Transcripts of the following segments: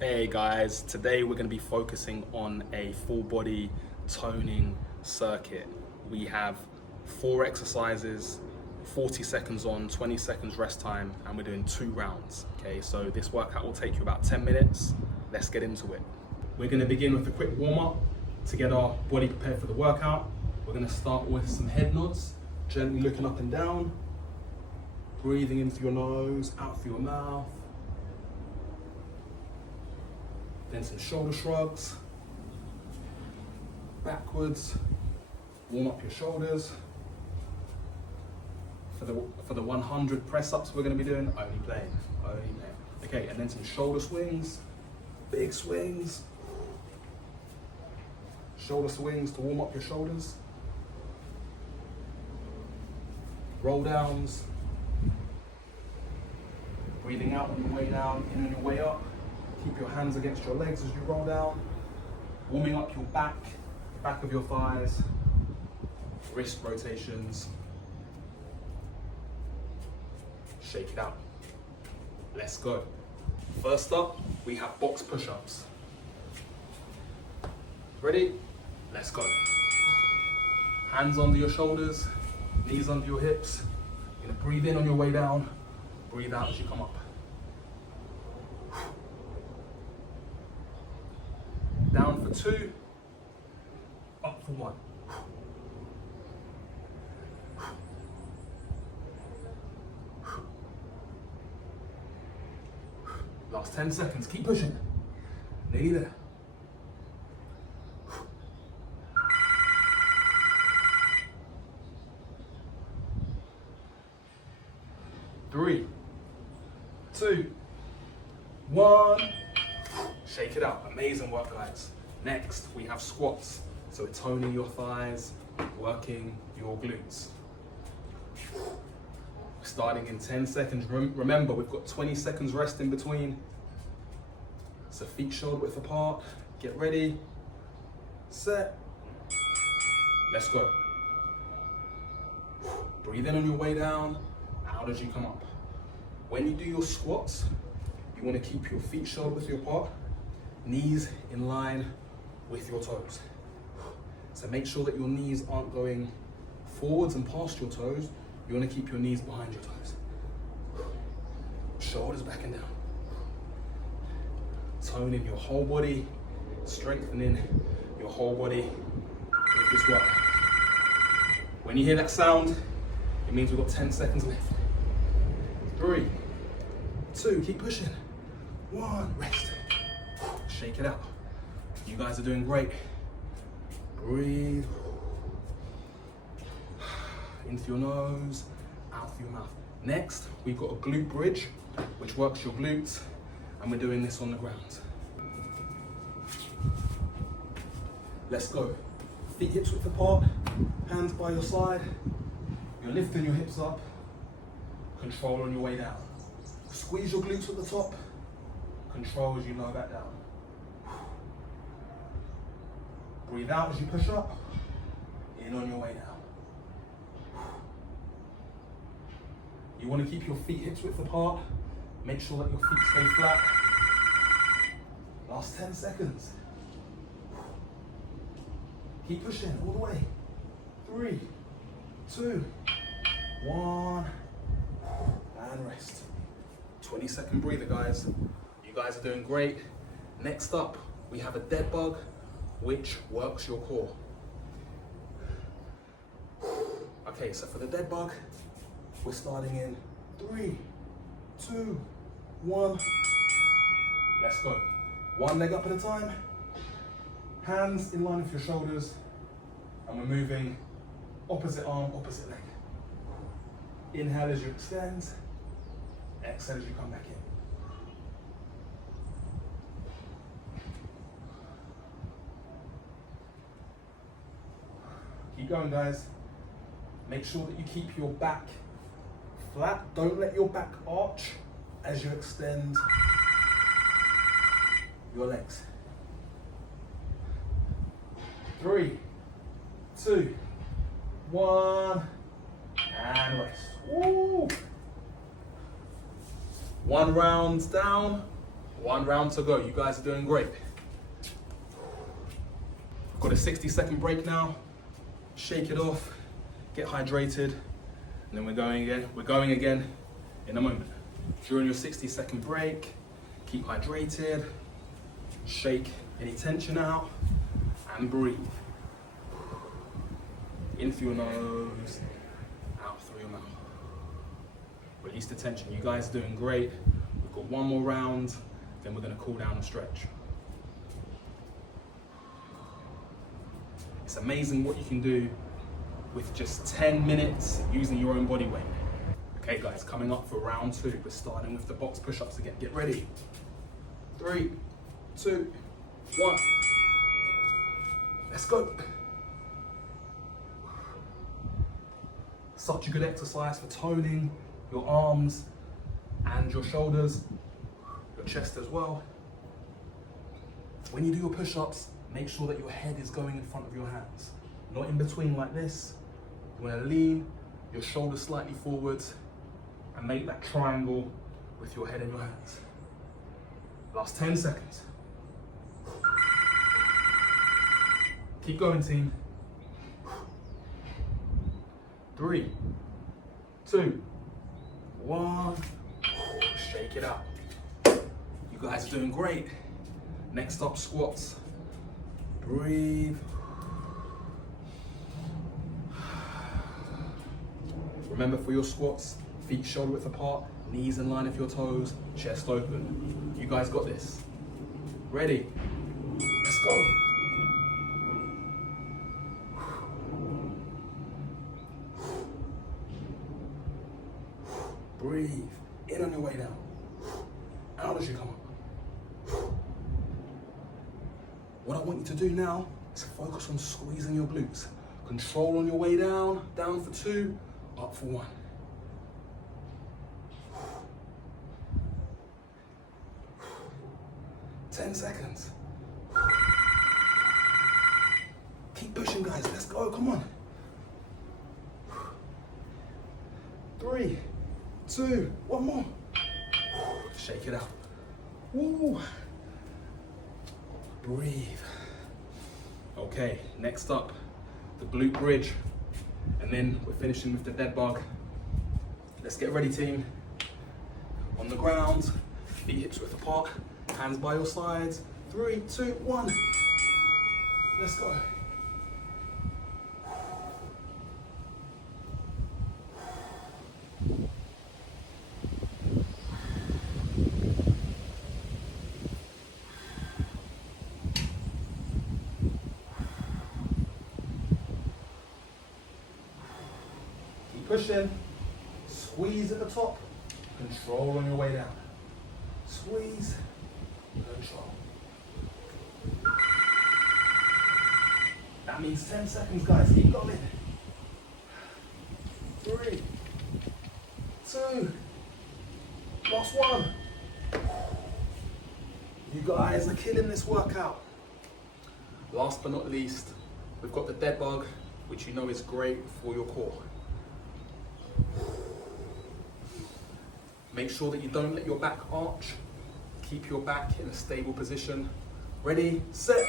Hey guys, today we're going to be focusing on a full body toning circuit. We have 4 exercises, 40 seconds on, 20 seconds rest time, and we're doing 2 rounds. Okay, so this workout will take you about 10 minutes. Let's get into it. We're going to begin with a quick warm up to get our body prepared for the workout. We're going to start with some head nods, gently looking up and down, breathing in through your nose, out through your mouth. Then some shoulder shrugs, backwards, warm up your shoulders. For the 100 press ups we're going to be doing, only playing. Okay, and then some shoulder swings, big swings. Shoulder swings to warm up your shoulders. Roll downs. Breathing out on your way down, in on your way up. Keep your hands against your legs as you roll down. Warming up your back of your thighs, wrist rotations. Shake it out. Let's go. First up, we have box push-ups. Ready? Let's go. Hands under your shoulders, knees under your hips. You're gonna breathe in on your way down, breathe out as you come up. Down for 2, up for 1. Last 10 seconds, keep pushing. Nearly there. 3, 2, 1. Shake it out. Amazing work, guys. Next, we have squats. So toning your thighs, working your glutes. Starting in 10 seconds. Remember, we've got 20 seconds rest in between. So feet shoulder width apart. Get ready. Set. Let's go. Breathe in on your way down. Out as you come up. When you do your squats, you want to keep your feet shoulder width apart. Knees in line with your toes. So make sure that your knees aren't going forwards and past your toes. You want to keep your knees behind your toes. Shoulders back and down. Toning your whole body, strengthening your whole body with this work. When you hear that sound, it means we've got 10 seconds left. 3, 2, keep pushing. 1, rest. Shake it out. You guys are doing great. Breathe. In through your nose, out through your mouth. Next, we've got a glute bridge, which works your glutes, and we're doing this on the ground. Let's go. Feet hips width apart, hands by your side. You're lifting your hips up. Control on your way down. Squeeze your glutes at the top. Control as you lower back down. Breathe out as you push up. In on your way down. You want to keep your feet hips width apart. Make sure that your feet stay flat. Last 10 seconds. Keep pushing all the way. 3, 2, 1. And rest. 20-second breather, guys. You guys are doing great. Next up, we have a dead bug, which works your core. Okay, so for the dead bug, we're starting in 3, 2, 1. Let's go. One leg up at a time. Hands in line with your shoulders. And we're moving opposite arm, opposite leg. Inhale as you extend. Exhale as you come back in. Keep going, guys. Make sure that you keep your back flat. Don't let your back arch as you extend your legs. 3, 2, 1, and rest. Woo. 1 round down, 1 round to go. You guys are doing great. We've got a 60-second break now. Shake it off, get hydrated, and then we're going again. We're going again in a moment. During your 60-second break, keep hydrated, shake any tension out, and breathe. In through your nose, out through your mouth. Release the tension. You guys are doing great. We've got 1 more round, then we're going to cool down and stretch. It's amazing what you can do with just 10 minutes using your own body weight. Okay guys, coming up for round 2. We're starting with the box push-ups again. Get ready. 3, 2, 1. Let's go. Such a good exercise for toning your arms and your shoulders, your chest as well. When you do your push-ups, make sure that your head is going in front of your hands, not in between like this. You want to lean your shoulders slightly forwards and make that triangle with your head in your hands. Last 10 seconds. Keep going, team. 3, 2, 1. Shake it out. You guys are doing great. Next up, squats. Breathe. Remember, for your squats, feet shoulder width apart, knees in line with your toes, chest open. You guys got this. Ready? Let's go. Breathe. In on your way down. Out as you come up. What I want you to do now is focus on squeezing your glutes. Control on your way down, down for 2, up for 1. Ten seconds. Keep pushing, guys. Let's go. Come on. 3, 2, 1 more. Shake it out. Woo. Breathe. Okay, next up, the glute bridge. And then we're finishing with the dead bug. Let's get ready, team. On the ground, feet hips width apart, hands by your sides. 3, 2, 1. Let's go. Push in, squeeze at the top, control on your way down. Squeeze, control. That means 10 seconds, guys. Keep going. 3, 2, last 1. You guys are killing this workout. Last but not least, we've got the dead bug, which you know is great for your core. Make sure that you don't let your back arch. Keep your back in a stable position. Ready, set.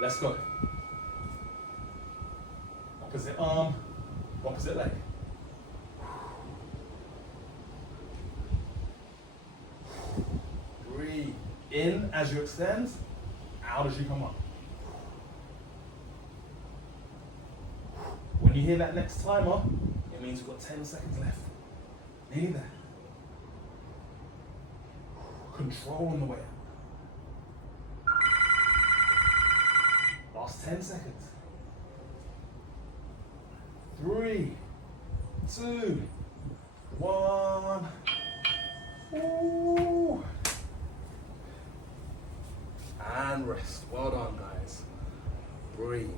Let's go. Opposite arm, opposite leg. Breathe in as you extend, out as you come up. When you hear that next timer, it means you've got 10 seconds left. Nearly there. Control on the way out. Last 10 seconds. 3, 2, 1. Ooh. And rest. Well done, guys. Breathe.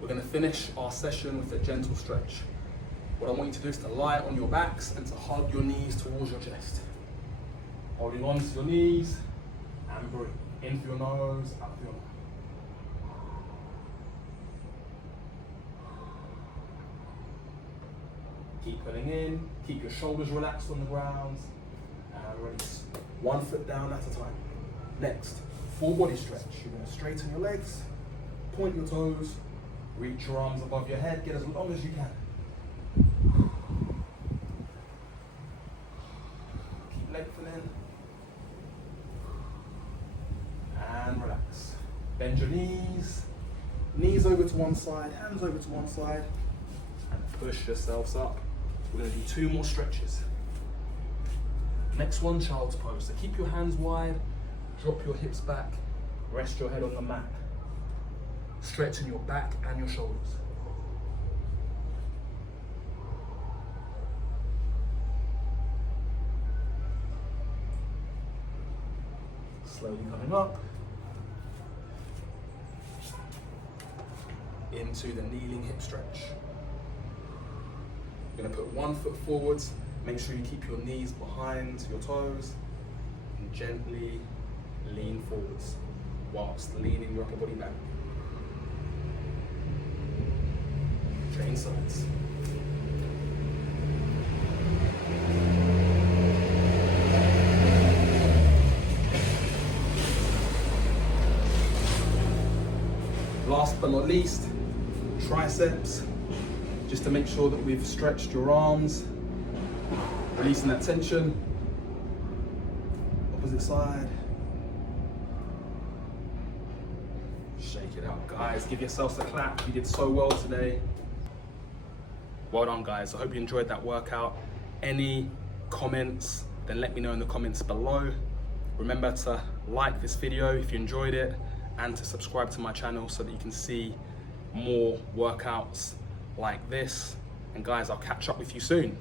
We're going to finish our session with a gentle stretch. What I want you to do is to lie on your backs and to hug your knees towards your chest. Holding on to your knees and breathe. In through your nose, out through your mouth. Keep pulling in, keep your shoulders relaxed on the ground, and release. 1 foot down at a time. Next, full body stretch. You're gonna straighten your legs, point your toes, reach your arms above your head, get as long as you can. Keep lengthening. And relax. Bend your knees, knees over to one side, hands over to one side, and push yourselves up. We're gonna do 2 more stretches. Next one, child's pose. So keep your hands wide, drop your hips back, rest your head on the mat. Stretching your back and your shoulders. Slowly coming up. Into the kneeling hip stretch. You're gonna put 1 foot forwards, make sure you keep your knees behind your toes, and gently lean forwards whilst leaning your upper body back. Change sides. Last but not least, triceps, just to make sure that we've stretched your arms, releasing that tension. Opposite side. Shake it out, guys. Give yourselves a clap. You did so well today. Well done, guys. I hope you enjoyed that workout. Any comments, then let me know in the comments below. Remember to like this video if you enjoyed it, and to subscribe to my channel so that you can see more workouts like this. And guys, I'll catch up with you soon.